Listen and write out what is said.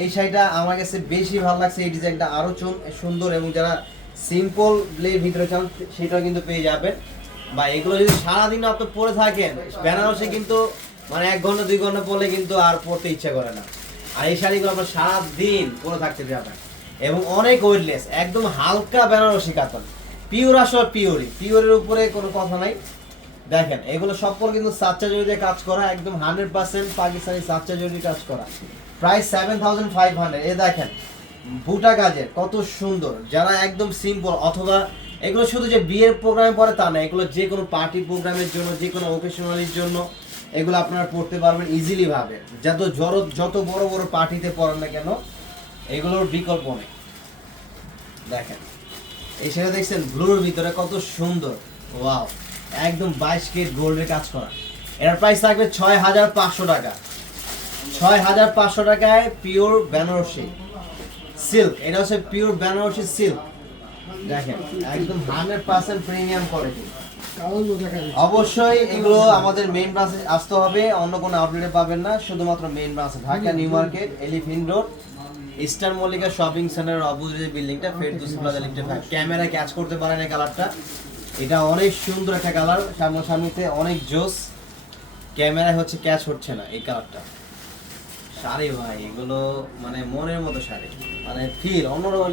এই শাড়িটা আমার কাছে বেশি ভালো লাগছে, এই ডিজাইনটা আরো সুন্দর, এবং যারা সিম্পল ব্লের ভিতরে চান সেটাও কিন্তু পেয়ে যাবেন। বা এগুলো যদি সারাদিন আপনি পরে থাকেন, বেনারসে কিন্তু মানে 1 ঘন্টা 2 ঘন্টা পরলে কিন্তু আর পরতে ইচ্ছা করে না। আর এই শাড়িগুলো আপনার সারাদিন পরে থাকতে যাবেন, এবং অনেক ওয়েটলেস, একদম হালকা বেনারসি কাতান, পিওর আসলে পিওরের উপরে কোনো কথা নাই। দেখেন এগুলো সবগুলো কিন্তু সাচ্চা জরি দিয়ে কাজ করা, একদম 100% পাকিস্তানি সাচ্চা জরি কাজ করা। প্রাইস 7500। এ দেখেন বুটা কাজের কত সুন্দর, যারা একদম সিম্পল, অথবা এগুলো শুধু যে বিয়ের প্রোগ্রামে পরে তা না, এগুলো যে কোনো পার্টি প্রোগ্রামের জন্য, যে কোনো ওকেশনালির জন্য এগুলো আপনারা পড়তে পারবেন ইজিলি ভাবে। যত বড় বড় পার্টিতে পড়েন না কেন, এগুলোর বিকল্প নেই। দেখেন এই সেটা দেখছেন ব্লুর ভিতরে কত সুন্দর, ওয়াও, একদম 22 কেট গোল্ডের কাজ করা। এর প্রাইস থাকবে 6500 টাকা। 6500 টাকায় পিওর বেনারসি সিল্ক, এটা হচ্ছে পিওর বেনারসি সিল্ক। দেখেন একদম 100% প্রিমিয়াম কোয়ালিটি। অবশ্যই এগুলো আমাদের মেইন ব্রাঞ্চে আসতে হবে, অন্য কোনো আউটলেটে পাবেন না, শুধুমাত্র মেইন ব্রাঞ্চে, Dhaka new market, elephant road, eastern Mallika shopping সেন্টারের অপোজিট বিল্ডিংটা, ফেরদৌসি প্লাজা লিফটে 5। ক্যামেরা ক্যাচ করতে পারেন এই কালারটা, এটা অনেক সুন্দর একটা কালার, সামনাসামনিতে অনেক জোস, ক্যামেরায় হচ্ছে ক্যাচ হচ্ছে না এই কালারটা। শাড়ি ভাই এগুলো মানে মনের মতো শাড়ি, মানে ফিল অন্যরকম।